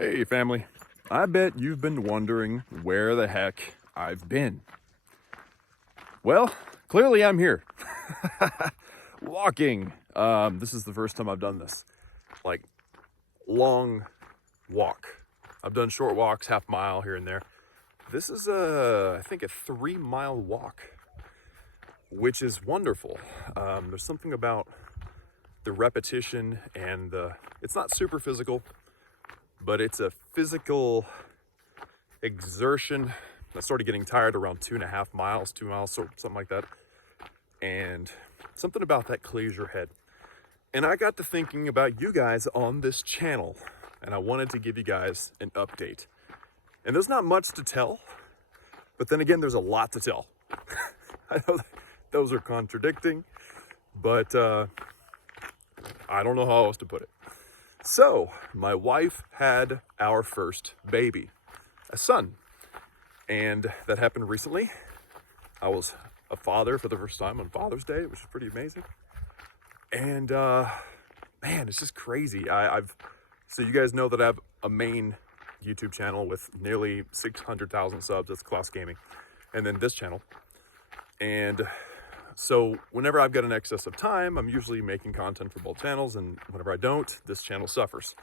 Hey family, I bet you've been wondering where the heck I've been. Well, clearly I'm here. Walking. This is the first time I've done this. Like, long walk. I've done short walks, half mile here and there. This is I think a 3-mile walk, which is wonderful. There's something about the repetition and it's not super physical, but it's a physical exertion. I started getting tired around 2.5 miles, 2 miles, something like that. And something about that clears your head. And I got to thinking about you guys on this channel, and I wanted to give you guys an update. And there's not much to tell, but then again, there's a lot to tell. I know those are contradicting, but I don't know how else to put it. So, my wife had our first baby, a son, and that happened recently. I was a father for the first time on Father's Day, which is pretty amazing. And man, it's just crazy. So you guys know that I have a main YouTube channel with nearly 600,000 subs. That's Klaus Gaming, and then this channel. And so whenever I've got an excess of time, I'm usually making content for both channels, and whenever I don't, this channel suffers.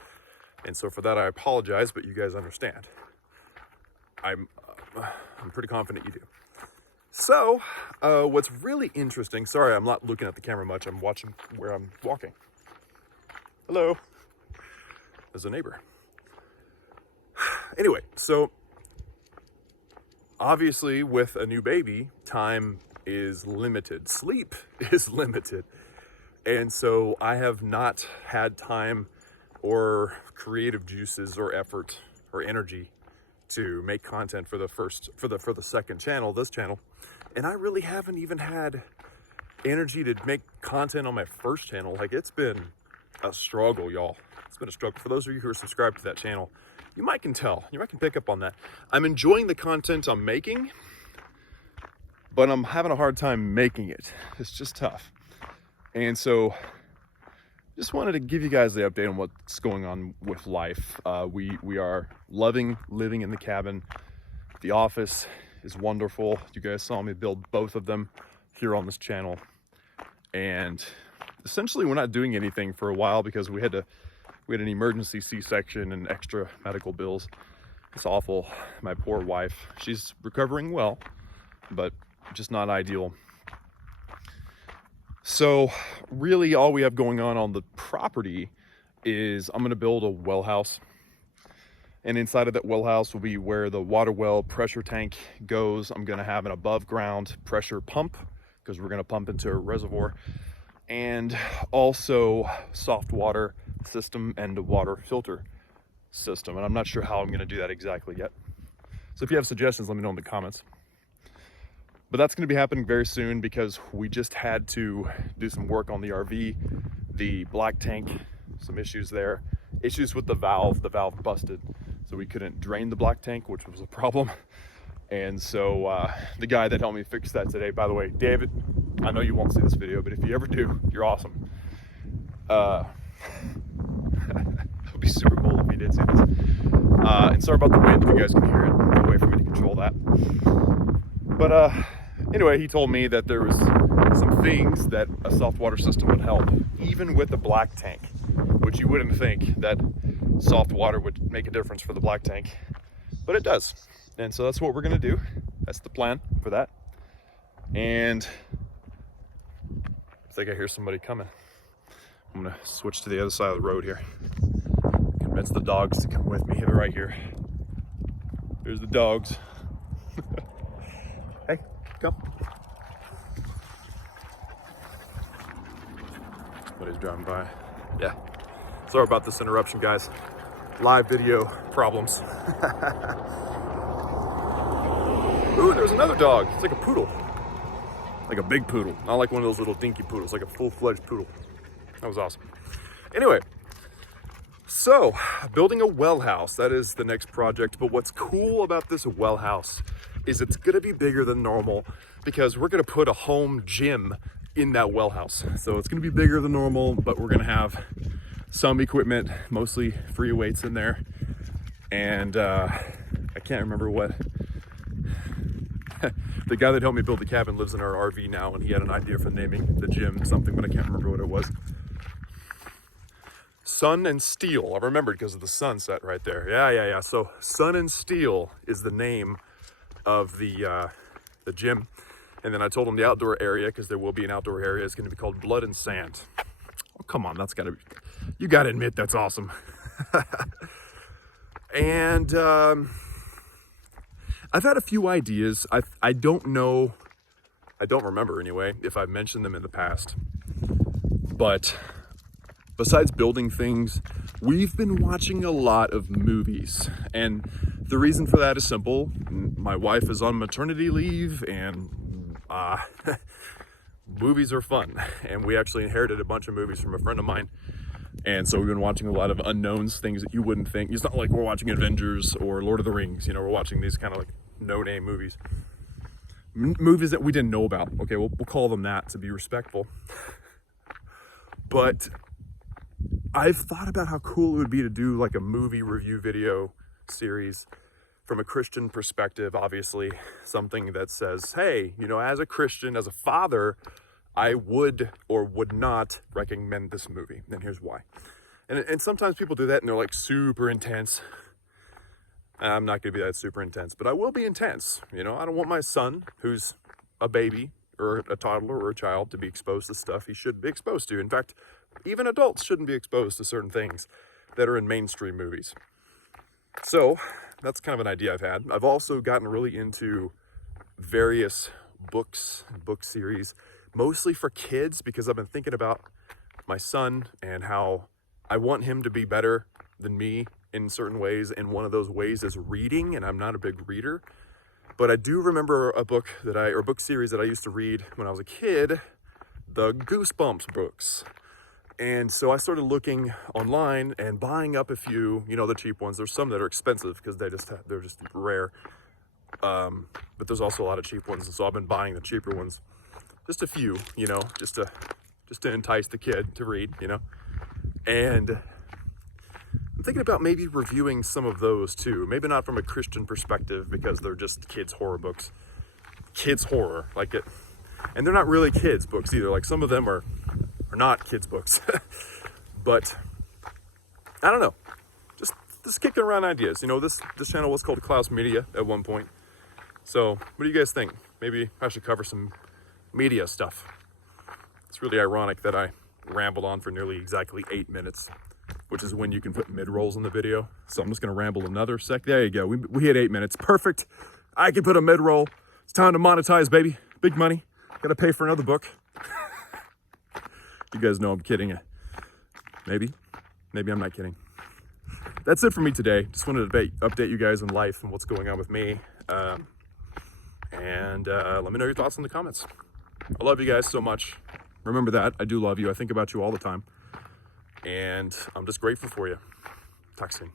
And so for that, I apologize, but you guys understand. I'm pretty confident you do. So, what's really interesting, sorry, I'm not looking at the camera much. I'm watching where I'm walking. Hello. There's a neighbor. Anyway, so obviously with a new baby, time is limited. Sleep is limited. And so I have not had time or creative juices or effort or energy to make content for the second channel, this channel. And I really haven't even had energy to make content on my first channel. Like, it's been a struggle, y'all. It's been a struggle. For those of you who are subscribed to that channel, you might can tell, you might can pick up on that. I'm enjoying the content I'm making, but I'm having a hard time making it. It's just tough. And so just wanted to give you guys the update on what's going on with life. We are loving living in the cabin. The office is wonderful. You guys saw me build both of them here on this channel. And essentially we're not doing anything for a while because we had an emergency C-section and extra medical bills. It's awful. My poor wife, she's recovering well, but just not ideal. So really all we have going on the property is I'm going to build a well house. And inside of that well house will be where the water well pressure tank goes. I'm going to have an above ground pressure pump because we're going to pump into a reservoir, and also soft water system and a water filter system. And I'm not sure how I'm going to do that exactly yet. So if you have suggestions, let me know in the comments. But that's going to be happening very soon because we just had to do some work on the RV, the black tank, some issues there. Issues with the valve busted. So we couldn't drain the black tank, which was a problem. And so the guy that helped me fix that today, by the way, David, I know you won't see this video, but if you ever do, you're awesome. It would be super cool if you did see this. And sorry about the wind, if you guys can hear it. No way for me to control that. But anyway, he told me that there was some things that a soft water system would help, even with the black tank, which you wouldn't think that soft water would make a difference for the black tank, but it does. And so that's what we're gonna do. That's the plan for that. And I think I hear somebody coming. I'm gonna switch to the other side of the road here. Convince the dogs to come with me. They're right here. There's the dogs. Hey, come. Somebody's driving by. Yeah. Sorry about this interruption, guys. Live video problems. Ooh, there's another dog. It's like a poodle. Like a big poodle. Not like one of those little dinky poodles, like a full-fledged poodle. That was awesome. Anyway, so building a well house, that is the next project. But what's cool about this well house is it's gonna be bigger than normal because we're gonna put a home gym in that well house. So it's gonna be bigger than normal, but we're gonna have some equipment, mostly free weights in there. And I can't remember what. The guy that helped me build the cabin lives in our RV now, and he had an idea for naming the gym something, but I can't remember what it was. Sun and Steel. I remembered because of the sunset right there. Yeah. So Sun and Steel is the name of the gym. And then I told him the outdoor area, because there will be an outdoor area, is going to be called Blood and Sand. Oh, come on, that's got to be, you got to admit that's awesome. And I've had a few ideas. I don't know, I don't remember anyway, if I've mentioned them in the past. But besides building things, we've been watching a lot of movies. And the reason for that is simple. My wife is on maternity leave, and movies are fun. And we actually inherited a bunch of movies from a friend of mine. And so we've been watching a lot of unknowns, things that you wouldn't think. It's not like we're watching Avengers or Lord of the Rings. You know, we're watching these kind of like no-name movies. Movies that we didn't know about. Okay, we'll call them that to be respectful. But I've thought about how cool it would be to do like a movie review video series from a Christian perspective, obviously. Something that says, hey, you know, as a Christian, as a father, I would or would not recommend this movie, and here's why. And sometimes people do that and they're like super intense. I'm not gonna be that super intense, but I will be intense. You know, I don't want my son, who's a baby or a toddler or a child, to be exposed to stuff he shouldn't be exposed to. In fact, even adults shouldn't be exposed to certain things that are in mainstream movies. So that's kind of an idea I've had. I've also gotten really into various books, book series, mostly for kids, because I've been thinking about my son and how I want him to be better than me in certain ways. And one of those ways is reading, and I'm not a big reader. But I do remember a book or book series that I used to read when I was a kid, the Goosebumps books. And so I started looking online and buying up a few, you know, the cheap ones. There's some that are expensive because they're just rare. But there's also a lot of cheap ones. And so I've been buying the cheaper ones. Just a few, you know, just to entice the kid to read, you know. And I'm thinking about maybe reviewing some of those too. Maybe not from a Christian perspective, because they're just kids' horror books. Kids' horror, like it. And they're not really kids' books either. Like some of them are not kids' books. But I don't know. Just kicking around ideas. You know, this channel was called Klaus Media at one point. So what do you guys think? Maybe I should cover some media stuff. It's really ironic that I rambled on for nearly exactly 8 minutes, which is when you can put mid-rolls in the video. So I'm just gonna ramble another sec. There you go, we hit 8 minutes, perfect. I can put a mid-roll. It's time to monetize, baby. Big money, gotta pay for another book. You guys know I'm kidding. Maybe I'm not kidding. That's it for me today. Just wanted to update you guys on life and what's going on with me. And let me know your thoughts in the comments. I love you guys so much. Remember that. I do love you. I think about you all the time. And I'm just grateful for you. Talk soon.